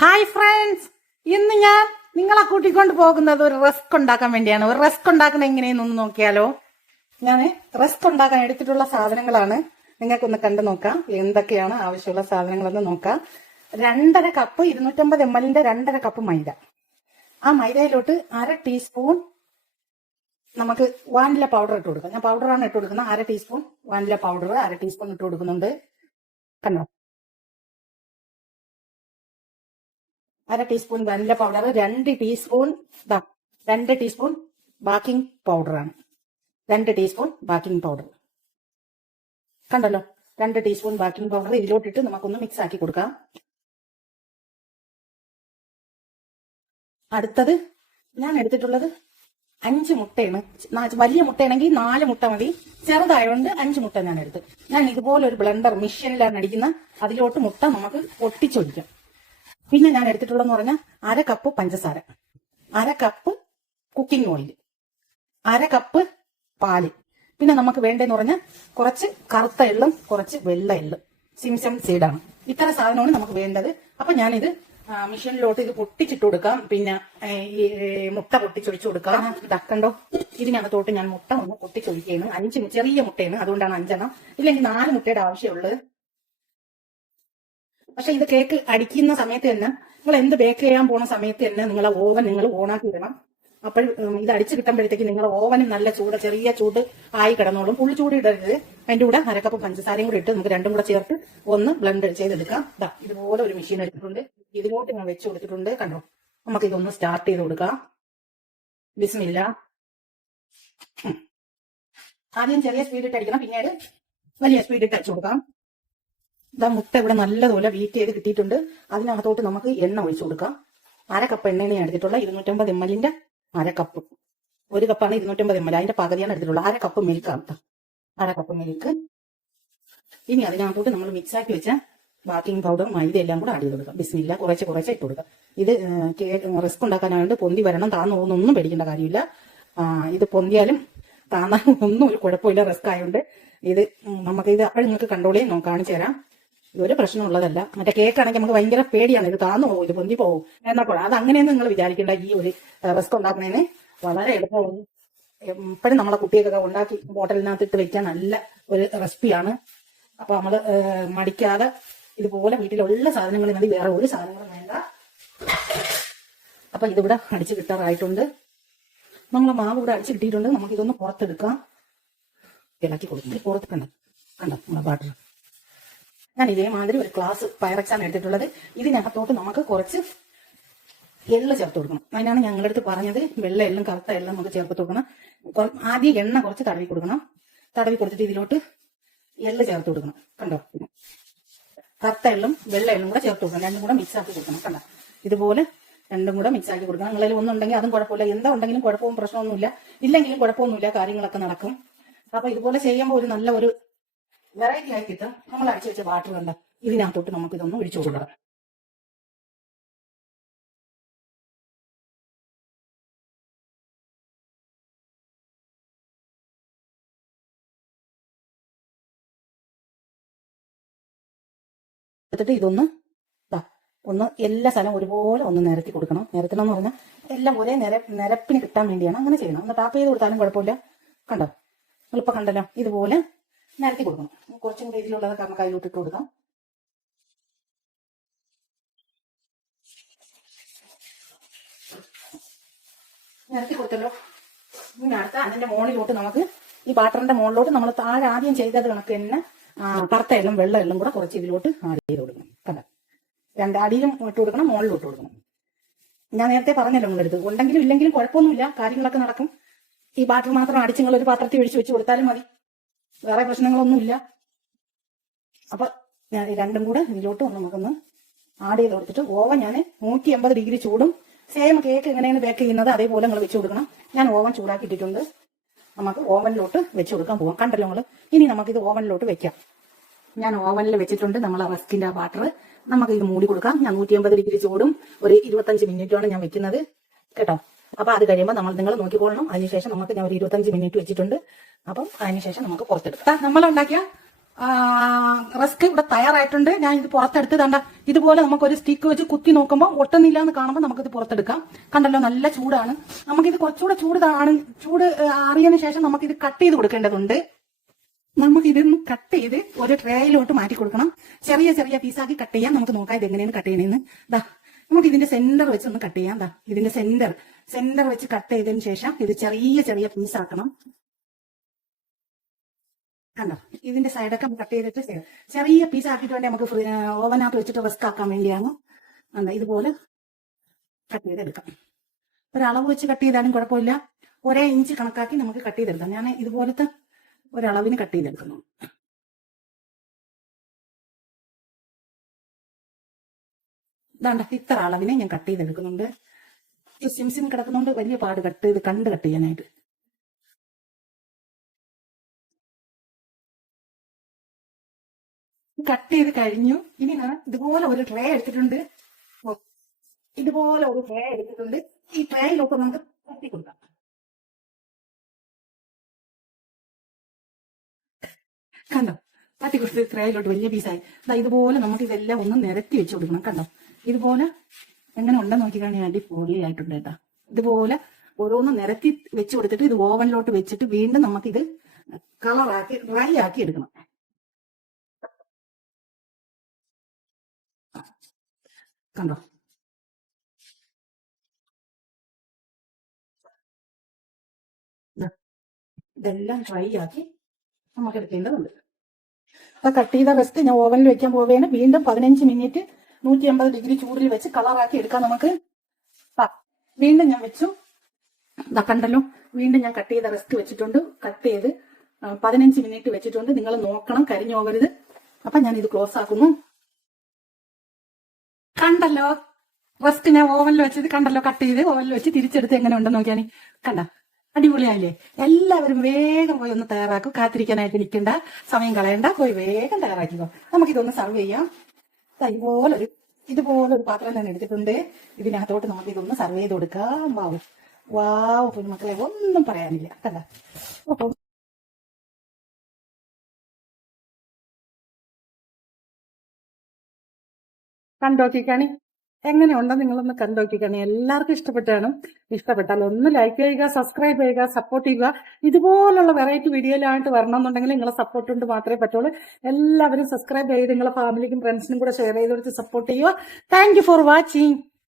Hi friends, ഇന്ന് ഞാൻ നിങ്ങളെ കൂട്ടിക്കൊണ്ട് പോകുന്നത് ഒരു റസ്ക് ഉണ്ടാക്കാൻ വേണ്ടിയാണ്. ഒരു റസ്ക് ഉണ്ടാക്കുന്ന എങ്ങനെയെന്നൊന്ന് നോക്കിയാലോ. ഞാൻ റസ്ക് ഉണ്ടാക്കാൻ എടുത്തിട്ടുള്ള സാധനങ്ങളാണ്, നിങ്ങൾക്കൊന്ന് കണ്ടു നോക്കാം എന്തൊക്കെയാണ് ആവശ്യമുള്ള സാധനങ്ങളെന്ന് നോക്കാം. 2.5 കപ്പ് 250 ml 2.5 കപ്പ് മൈദ. ആ മൈദയിലോട്ട് 1/2 ടീസ്പൂൺ നമുക്ക് വാനില പൗഡർ ഇട്ട് കൊടുക്കാം. ഞാൻ പൗഡറാണ് ഇട്ട് കൊടുക്കുന്നത്. 1/2 ടീസ്പൂൺ വാനില പൗഡർ 1/2 ടീസ്പൂൺ ഇട്ട് കൊടുക്കുന്നുണ്ട്. കണ്ടോ, 1/2 teaspoon vanilla powder, 2 teaspoon 2 teaspoon baking പൗഡറാണ്. 2 ടീസ്പൂൺ ബേക്കിംഗ് പൗഡർ കണ്ടല്ലോ. 2 ടീസ്പൂൺ ബേക്കിംഗ് പൗഡർ ഇതിലോട്ടിട്ട് നമുക്കൊന്ന് മിക്സ് ആക്കി കൊടുക്കാം. അടുത്തത് ഞാൻ എടുത്തിട്ടുള്ളത് 5 മുട്ടയാണ്. വലിയ മുട്ടയാണെങ്കിൽ 4 മുട്ട മതി. ചെറുതായതുകൊണ്ട് 5 മുട്ട ഞാൻ എടുത്ത്. ഞാൻ ഇതുപോലെ ഒരു ബ്ലെൻഡർ മെഷീനിലാണ് അടിക്കുന്ന. അതിലോട്ട് മുട്ട നമുക്ക് ഒട്ടിച്ചൊഴിക്കാം. പിന്നെ ഞാൻ എടുത്തിട്ടുള്ളതെന്ന് പറഞ്ഞാൽ 1/2 കപ്പ് പഞ്ചസാര, 1/2 കപ്പ് കുക്കിംഗ് ഓയിൽ, 1/2 കപ്പ് പാല്. പിന്നെ നമുക്ക് വേണ്ടതെന്ന് പറഞ്ഞാൽ കുറച്ച് കറുത്ത എള്ളും കുറച്ച് വെള്ള എള്ളും, സിംസം സീഡാണ്. ഇത്ര സാധനമാണ് നമുക്ക് വേണ്ടത്. അപ്പൊ ഞാനിത് മെഷീനിലോട്ട് ഇത് പൊട്ടിച്ചിട്ട് കൊടുക്കാം. പിന്നെ ഈ മുട്ട പൊട്ടിച്ചൊഴിച്ചു കൊടുക്കാം. കണ്ടോ, ഇതിനകത്തോട്ട് ഞാൻ മുട്ട ഒന്ന് പൊട്ടിച്ചൊഴിക്കുകയാണ്. 5 ചെറിയ മുട്ടയാണ്, അതുകൊണ്ടാണ് 5 എണ്ണം. ഇല്ലെങ്കിൽ 4 മുട്ടയുടെ ആവശ്യമുള്ളത്. പക്ഷെ ഇത് കേക്ക് അടിക്കുന്ന സമയത്ത് തന്നെ, നിങ്ങൾ എന്ത് ബേക്ക് ചെയ്യാൻ പോണ സമയത്ത് തന്നെ നിങ്ങളെ ഓവൻ നിങ്ങൾ ഓണാക്കി ഇടണം. അപ്പോൾ ഇത് അടിച്ചു കിട്ടുമ്പോഴത്തേക്ക് നിങ്ങളുടെ ഓവനും നല്ല ചൂട്, ചെറിയ ചൂട് ആയി കിടന്നോളും. ഫുൾ ചൂട് ഇടരുത്. അതിന്റെ കൂടെ 1/2 കപ്പ് പഞ്ചസാരയും കൂടി ഇട്ട് നമുക്ക് രണ്ടും കൂടെ ചേർത്ത് ഒന്ന് ബ്ലെൻഡ് ചെയ്തെടുക്കാം. ഇതുപോലെ ഒരു മെഷീൻ എടുത്തിട്ടുണ്ട്. ഇതിലോട്ട് ഞാൻ വെച്ച് കൊടുത്തിട്ടുണ്ട്. കണ്ടോ, നമുക്ക് ഇതൊന്ന് സ്റ്റാർട്ട് ചെയ്ത് കൊടുക്കാം. ബിസ്മില്ല. ആദ്യം ചെറിയ സ്പീഡ് ഇട്ട് അടിക്കണം, പിന്നീട് വലിയ സ്പീഡ് ഇട്ട് അടിച്ചു കൊടുക്കാം. മുട്ട ഇവിടെ നല്ലതുപോലെ ബീറ്റ് ചെയ്ത് കിട്ടിയിട്ടുണ്ട്. അതിനകത്തോട്ട് നമുക്ക് എണ്ണ ഒഴിച്ചു കൊടുക്കാം. 1/2 കപ്പ് എണ്ണയാണ് ഞാൻ എടുത്തിട്ടുള്ള. 250 ml 1/2 കപ്പ്. 1 കപ്പാണ് 250 ml, അതിന്റെ പകുതിയാണ് എടുത്തിട്ടുള്ളത്. 1/2 കപ്പ് മിൽക്കാണ്. 1/2 cup milk. ഇനി അതിനകത്തോട്ട് നമ്മൾ മിക്സ് ആക്കി വെച്ച ബേക്കിംഗ് പൗഡർ മൈദ എല്ലാം കൂടെ ആഡ് ചെയ്ത് കൊടുക്കാം. ബിസ്മില്ല, കുറച്ച് ഇട്ട് കൊടുക്കാം. ഇത് റിസ്ക് ഉണ്ടാക്കാനായിട്ട് പൊന്തി വരണം. താന്നു പോകുന്നൊന്നും പേടിക്കേണ്ട കാര്യമില്ല. ഇത് പൊന്തിയാലും താന്നാലും ഒന്നും ഒരു കുഴപ്പമില്ല. റിസ്ക് ആയതുകൊണ്ട് ഇത് നമുക്കിത് അപ്പോഴും നിങ്ങൾക്ക് കൺട്രോൾ ചെയ്യാൻ കാണിച്ചു തരാം. ഇതൊരു പ്രശ്നമുള്ളതല്ല. മറ്റേ കേക്കാണെങ്കിൽ നമുക്ക് ഭയങ്കര പേടിയാണ്, ഇത് താന്നു പോകും, ഇത് പൊന്തി പോകും എന്നപ്പോൾ. അത് അങ്ങനെയൊന്നും നിങ്ങൾ വിചാരിക്കേണ്ട. ഈ ഒരു റിസ്ക് ഉണ്ടാക്കുന്നതിന് വളരെ എളുപ്പമാണ്. എപ്പോഴും നമ്മളെ കുട്ടികൾക്കൊക്കെ ഉണ്ടാക്കി ബോട്ടലിനകത്തിട്ട് വെക്കാൻ നല്ല ഒരു റെസിപ്പിയാണ്. അപ്പൊ നമ്മൾ മടിക്കാതെ ഇതുപോലെ വീട്ടിലുള്ള സാധനങ്ങൾ മതി, വേറെ ഒരു സാധനങ്ങളും വേണ്ട. അപ്പൊ ഇതിവിടെ അടിച്ചു കിട്ടാറായിട്ടുണ്ട്. നമ്മളെ മാവ് ഇവിടെ അടിച്ചു കിട്ടിയിട്ടുണ്ട്. നമുക്കിതൊന്ന് പുറത്തെടുക്കാം. ഇളക്കി കൊടുക്കും. പുറത്ത് കണ്ടോ നമ്മളെ ബാറ്റർ. ഞാൻ ഇതേമാതിരി ഒരു ഗ്ലാസ് പയറച്ചാണ് എടുത്തിട്ടുള്ളത്. ഇതിനകത്തോട്ട് നമുക്ക് കുറച്ച് എള്ള് ചേർത്ത് കൊടുക്കണം. അതിനാണ് ഞങ്ങളുടെ അടുത്ത് പറഞ്ഞത് വെള്ള എള്ളും കറുത്ത എള്ളും നമുക്ക് ചേർത്ത് കൊടുക്കണം. ആദ്യം എണ്ണ കുറച്ച് തടവി കൊടുക്കണം. തടവി കൊടുത്തിട്ട് ഇതിലോട്ട് എള്ള് ചേർത്ത് കൊടുക്കണം. കണ്ടോ, കറുത്ത എള്ളും വെള്ള എള്ളും കൂടെ ചേർത്ത് കൊടുക്കണം. രണ്ടും കൂടെ മിക്സ് ആക്കി കൊടുക്കണം. കണ്ടോ, ഇതുപോലെ രണ്ടും കൂടെ മിക്സ് ആക്കി കൊടുക്കണം. നിങ്ങളിൽ ഒന്നുണ്ടെങ്കിൽ അതും കുഴപ്പമില്ല. എന്താ ഉണ്ടെങ്കിലും കുഴപ്പവും പ്രശ്നമൊന്നുമില്ല. ഇല്ലെങ്കിലും കുഴപ്പമൊന്നുമില്ല, കാര്യങ്ങളൊക്കെ നടക്കും. അപ്പൊ ഇതുപോലെ ചെയ്യുമ്പോൾ ഒരു നല്ല ഒരു വെറൈറ്റി ആയി കിട്ടും. നമ്മൾ അടിച്ചു വെച്ച വാട്ടർ കണ്ട ഇതിനകത്തോട്ട് നമുക്ക് ഇതൊന്ന് ഒഴിച്ചു കൊടുക്കണം. എടുത്തിട്ട് ഇതൊന്ന് ഒന്ന് എല്ലാ സ്ഥലവും ഒരുപോലെ ഒന്ന് നിരത്തി കൊടുക്കണം. നിരത്തണം എന്ന് പറഞ്ഞാൽ എല്ലാം ഒരേ നിരപ്പിന് കിട്ടാൻ വേണ്ടിയാണ് അങ്ങനെ ചെയ്യണം. ഒന്ന് ടാപ്പ് ചെയ്ത് കൊടുത്താലും കുഴപ്പമില്ല. കണ്ടോ, നിങ്ങളിപ്പോ കണ്ടല്ലോ, ഇതുപോലെ നിരത്തി കൊടുക്കണം. കുറച്ചും കൂടി ഇതിലുള്ളതൊക്കെ നമുക്ക് അതിലോട്ട് ഇട്ട് കൊടുക്കാം. നിരത്തി കൊടുത്തല്ലോ. ഇനി അടുത്ത അതിന്റെ മുകളിലോട്ട് നമുക്ക് ഈ ബാറ്ററിന്റെ മുകളിലോട്ട് നമ്മൾ താഴെ ആദ്യം ചെയ്തത് കണക്ക് തന്നെ കറുത്ത എള്ളും വെള്ള എള്ളും കൂടെ കുറച്ച് ഇതിലോട്ട് ആഡ് ചെയ്ത് കൊടുക്കണം. കണ്ടോ, 2 അടിയിലും ഇട്ട് കൊടുക്കണം, മുകളിലും ഇട്ട് കൊടുക്കണം. ഞാൻ നേരത്തെ പറഞ്ഞല്ലോ നിങ്ങളെടുത്ത്. ഉണ്ടെങ്കിലും ഇല്ലെങ്കിലും കുഴപ്പമൊന്നുമില്ല, കാര്യങ്ങളൊക്കെ നടക്കും. ഈ ബാറ്റർ മാത്രം അടിച്ച് നിങ്ങൾ ഒരു പാത്രത്തിൽ ഒഴിച്ച് വെച്ച് കൊടുത്താലും മതി, വേറെ പ്രശ്നങ്ങളൊന്നുമില്ല. അപ്പൊ ഞാൻ രണ്ടും കൂടെ ഇതിലോട്ട് നമുക്കൊന്ന് ആഡ് ചെയ്ത് കൊടുത്തിട്ട് ഓവൻ ഞാൻ 180 ഡിഗ്രി ചൂടും, സെയിം കേക്ക് എങ്ങനെയാണ് ബേക്ക് ചെയ്യുന്നത് അതേപോലെ നിങ്ങൾ വെച്ച് കൊടുക്കണം. ഞാൻ ഓവൻ ചൂടാക്കിയിട്ടുണ്ട്. നമുക്ക് ഓവനിലോട്ട് വെച്ച് കൊടുക്കാൻ പോവാം. കണ്ടല്ലോ നിങ്ങൾ. ഇനി നമുക്കിത് ഓവനിലോട്ട് വെക്കാം. ഞാൻ ഓവനിൽ വെച്ചിട്ടുണ്ട് നമ്മളെ റസ്കിന്റെ ബാറ്റർ. നമുക്ക് ഇത് മൂടി കൊടുക്കാം. ഞാൻ 180 ഡിഗ്രി ചൂടും ഒരു 25 മിനിറ്റുമാണ് ഞാൻ വെക്കുന്നത് കേട്ടോ. അപ്പൊ അത് കഴിയുമ്പോൾ നിങ്ങൾ നോക്കിക്കൊള്ളണം. അതിനുശേഷം നമുക്ക് ഞാൻ ഒരു 25 മിനിറ്റ് വെച്ചിട്ടുണ്ട്. അപ്പം അതിനുശേഷം നമുക്ക് പുറത്തെടുക്കാം. നമ്മളുണ്ടാക്കിയ റസ്ക് ഇവിടെ തയ്യാറായിട്ടുണ്ട്. ഞാൻ ഇത് പുറത്തെടുത്ത് കണ്ട ഇതുപോലെ നമുക്കൊരു സ്റ്റിക്ക് വെച്ച് കുത്തി നോക്കുമ്പോൾ ഒട്ടുന്നില്ല എന്ന് കാണുമ്പോൾ നമുക്കിത് പുറത്തെടുക്കാം. കണ്ടല്ലോ, നല്ല ചൂടാണ്. നമുക്കിത് കുറച്ചുകൂടെ ചൂട് അറിയതിനു ശേഷം നമുക്കിത് കട്ട് ചെയ്ത് കൊടുക്കേണ്ടതുണ്ട്. നമുക്കിതൊന്ന് കട്ട് ചെയ്ത് ഒരു ട്രേയിലോട്ട് മാറ്റി കൊടുക്കണം. ചെറിയ ചെറിയ പീസാക്കി കട്ട് ചെയ്യാം. നമുക്ക് നോക്കാം ഇത് എങ്ങനെയാണ് കട്ട് ചെയ്യണമെന്ന്. ദാ നമുക്ക് ഇതിന്റെ സെന്റർ വെച്ച് ഒന്ന് കട്ട് ചെയ്യാം. ദാ ഇതിന്റെ സെന്റർ വെച്ച് കട്ട് ചെയ്തതിന് ശേഷം ഇത് ചെറിയ ചെറിയ പീസാക്കണം. കണ്ടോ, ഇതിന്റെ സൈഡൊക്കെ കട്ട് ചെയ്തിട്ട് ചെറിയ പീസ് ആക്കിയിട്ട് വേണ്ടി നമുക്ക് ഓവനകത്ത് വെച്ചിട്ട് റെസ്റ്റ് ആക്കാൻ വേണ്ടിയാണ്. കണ്ടോ, ഇതുപോലെ കട്ട് ചെയ്തെടുക്കാം. ഒരളവ് വെച്ച് കട്ട് ചെയ്താലും കുഴപ്പമില്ല. 1 ഇഞ്ച് കണക്കാക്കി നമുക്ക് കട്ട് ചെയ്തെടുക്കാം. ഞാൻ ഇതുപോലത്തെ ഒരളവിന് കട്ട് ചെയ്തെടുക്കുന്നു. ഇതാണ്ട ഇത്ര അളവിനെ ഞാൻ കട്ട് ചെയ്തെടുക്കുന്നുണ്ട്. സിം കിടക്കുന്നുണ്ട്, വലിയ പാട് കട്ട് ചെയ്യാനായിട്ട്. കട്ട് ചെയ്ത് കഴിഞ്ഞു. ഇനി ഞാൻ ഇതുപോലെ ഒരു ട്രേ എടുത്തിട്ടുണ്ട്. ഈ ട്രേയിലൊക്കെ നമുക്ക് തട്ടി കൊടുക്കാം. കണ്ടോ, തട്ടി കൊടുത്ത് ട്രേയിലോട്ട് വലിയ പീസായി. ഇതുപോലെ നമുക്ക് ഇതെല്ലാം ഒന്ന് നിരത്തി വെച്ച് കൊടുക്കണം. കണ്ടോ, ഇതുപോലെ എങ്ങനെ ഉണ്ടെന്ന് നോക്കിക്കാണെങ്കിൽ അടിപൊളിയായിട്ടുണ്ട് കേട്ടോ. ഇതുപോലെ ഓരോന്ന് നിരത്തി വെച്ച് കൊടുത്തിട്ട് ഇത് ഓവനിലോട്ട് വെച്ചിട്ട് വീണ്ടും നമുക്കിത് കളറാക്കി ഡ്രൈ ആക്കി എടുക്കണം. കണ്ടോ, ഇതെല്ലാം ഡ്രൈ ആക്കി നമുക്ക് എടുക്കേണ്ടതുണ്ട്. അപ്പൊ കട്ട് ചെയ്ത റെസ്റ്റ് ഞാൻ ഓവനിൽ വെക്കാൻ പോവുകയാണ്. വീണ്ടും 15 മിനിറ്റ് 180 ഡിഗ്രി ചൂടിൽ വെച്ച് കളറാക്കി എടുക്കാം നമുക്ക്. വീണ്ടും ഞാൻ വെച്ചു. കണ്ടല്ലോ, വീണ്ടും ഞാൻ കട്ട് ചെയ്ത റെസ്റ്റ് വെച്ചിട്ടുണ്ട്. കട്ട് ചെയ്ത് 15 മിനിറ്റ് വെച്ചിട്ടുണ്ട്. നിങ്ങൾ നോക്കണം, കരിഞ്ഞു പോകരുത്. അപ്പൊ ഞാൻ ഇത് ക്ലോസ് ആക്കുന്നു. കണ്ടല്ലോ, റെസ്റ്റ് ഞാൻ ഓവനിൽ വെച്ചത് കണ്ടല്ലോ. കട്ട് ചെയ്ത് ഓവനിൽ വെച്ച് തിരിച്ചെടുത്ത് എങ്ങനെ ഉണ്ടെന്ന് നോക്കിയാൽ കണ്ട, അടിപൊളിയായില്ലേ? എല്ലാവരും വേഗം പോയി ഒന്ന് തയ്യാറാക്കും. കാത്തിരിക്കാനായിട്ട് നിൽക്കണ്ട, സമയം കളയണ്ട, പോയി വേഗം തയ്യാറാക്കിക്കോ. നമുക്കിതൊന്ന് സർവ് ചെയ്യാം. ഇതുപോലൊരു പാത്രം തന്നെ എടുത്തിട്ടുണ്ട്. ഇതിനകത്തോട്ട് നമുക്ക് ഇതൊന്ന് സർവ് ചെയ്ത് കൊടുക്കാം. വാവ് മക്കളെ, ഒന്നും പറയാനില്ല. കണ്ട, കണ്ടോക്കിക്കാണി എങ്ങനെ ഉണ്ടോ നിങ്ങളൊന്ന് കണ്ടോക്കിക്കാണി. എല്ലാവർക്കും ഇഷ്ടപ്പെട്ടാൽ ഒന്ന് ലൈക്ക് ചെയ്യുക, സബ്സ്ക്രൈബ് ചെയ്യുക, സപ്പോർട്ട് ചെയ്യുക. ഇതുപോലുള്ള വെറൈറ്റി വീഡിയോയിലായിട്ട് വരണമെന്നുണ്ടെങ്കിൽ നിങ്ങളെ സപ്പോർട്ട് കൊണ്ട് മാത്രമേ പറ്റുള്ളൂ. എല്ലാവരും സബ്സ്ക്രൈബ് ചെയ്ത് നിങ്ങളെ ഫാമിലിക്കും ഫ്രണ്ട്സിനും കൂടെ ഷെയർ ചെയ്ത് കൊടുത്ത് സപ്പോർട്ട് ചെയ്യുക. Thank you for watching.